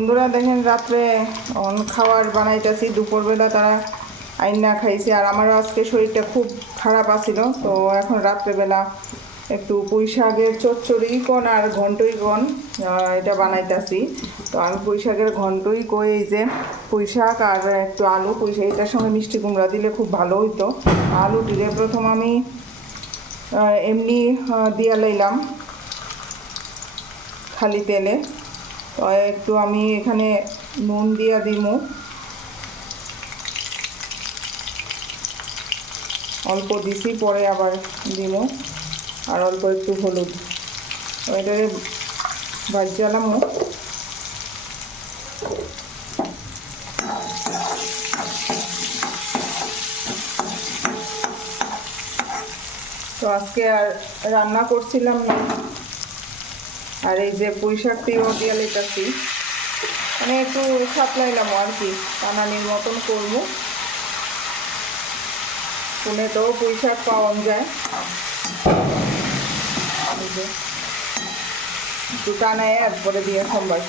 বন্ধুরা দেখেন রাত্রে খাবার বানাইতেছি, দুপুরবেলা তারা আইনা খাইছে আর আমারও আজকে শরীরটা খুব খারাপ আছিল। তো এখন রাত্রেবেলা একটু পুঁই শাকের চচ্চড়ি কোন আর ঘন্টই কোন এটা বানাইতেছি। তো আমি পুঁই শাকের ঘন্টই কই, এই যে পুঁই শাক আর একটু আলু, পুঁই শাক এটার সঙ্গে মিষ্টি কুমড়া দিলে খুব ভালো হইতো। আলু দিলে প্রথম আমি এমনি দিয়া লইলাম খালি তেলে। তো একটু আমি এখানে নুন দিয়া দিমু, অল্প দিছি, পরে আবার দিমু, আর অল্প একটু হলুদ। এটারে ভাজালামও। তো আজকে আর রান্না করছিলাম না, আর এই যে পুঁই শাকটিও দিয়ে লইতাছি, মানে একটু সাপলাইলাম আর কি, পানানির মতন করবো। পুনেতেও পুঁই শাক পাওয়া যায়, দুটা নেয় একবারে দিয়ে সম্বাস।